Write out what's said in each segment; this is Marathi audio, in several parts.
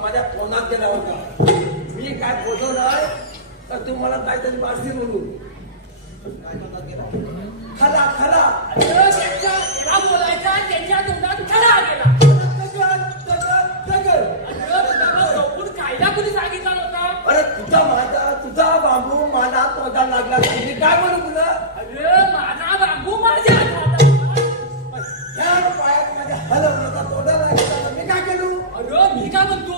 माझ्या फोनात गेला होता. मी काय बोलवलंय तर तू मला काहीतरी मारशी म्हणून. खाला खाला. त्याला बोलायचा त्यांच्या तोंडात खडा गेला खायला कुणी सांगितलं नव्हतं अरे तुझा माझा तुझा बांबू मला तोंडाला लागला. मी काय म्हणू तुला? अरे माझा बांबू माझ्या पायात माझ्या तोंडाला लागला. मी काय करू? अरे मी काय म्हणतो?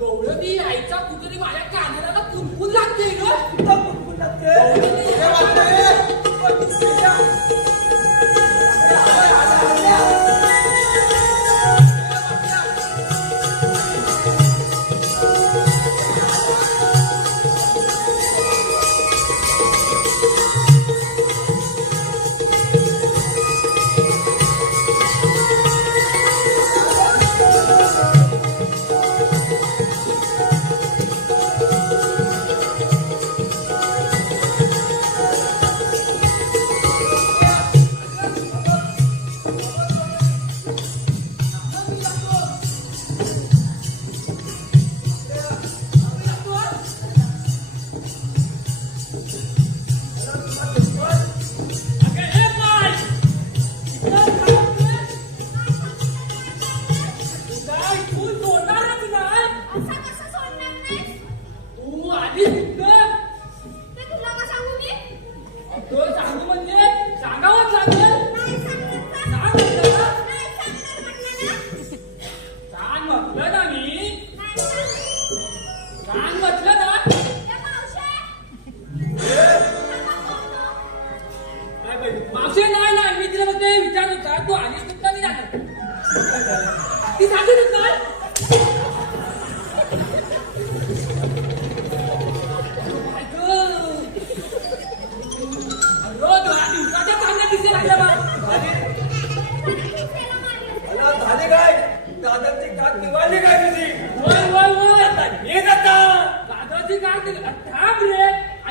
गवळणी आईचा कुठेतरी माझ्या कानाला कुंकून लागते ग. कुठं कुठं लागते?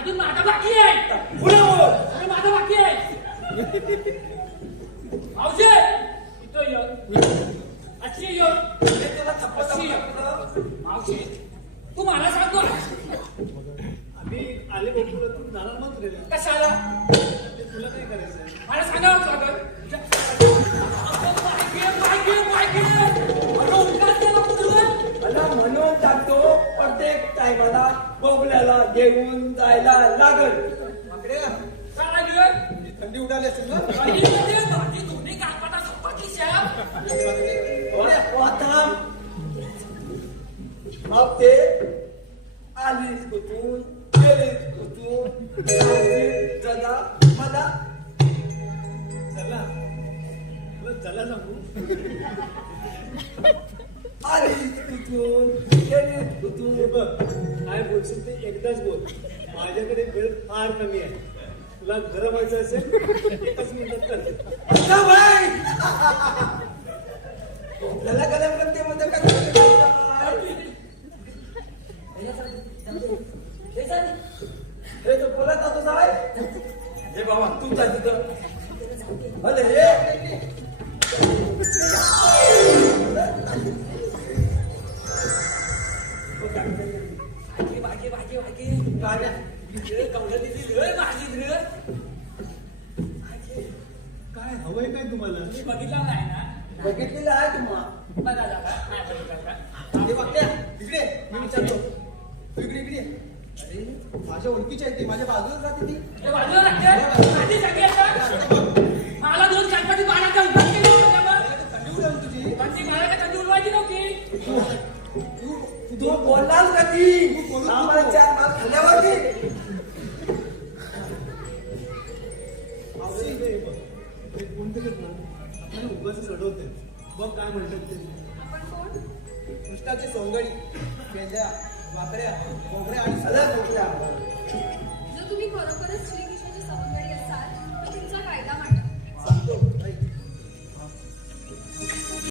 अजून माझा बाकी आहे. पुढे बोल. अरे माझा बाकी आहे. मावशी इथं ये. अशी ये. अशी ये. मावशी तू मला सांगतो आम्ही आले बघून तू जाणार मग कशाला? बोबल्याला घेऊन जायला लागल? थंडी उडाली असेल ना. मग ते आलीस कुठून गेलीस कुठून? जरा मला. चला. चला सांगू. कुठून गेलीस कुठून हे बघ काय बोलशील ते एकदाच बोल. माझ्याकडे वेळ फार कमी आहे. तुला खरं व्हायचं असेल एकच मिनिटात बाई! त्याला गरम करते काय करते? हे तो बोलत होतो साहेब. हे बाबा तू जा तिथं. अरे हे! काय भाजी हवंय काय तुम्हाला मी बघितला नाही ना बघितलेलं आहे तुम्हा बघा जरा. नाही बघितला का? हे बघते इकडे मी विचारतो तू इकडे इकडे. अरे माझ्या ओळखीची आहे ती माझ्या बाजूला राहते ती बाजूला. मला दोन त्यावर. थंडी उडाली तुझी पण मला काय थंडी उडवायची नव्हती. तू बोललास कधी आम्हाला चार माल ये बघ. चढवते काय म्हणतात ते. आपण कोण? कृष्णाची सोंगडी पेंड्या वाकड्या कोंबड्या आणि सगळ्या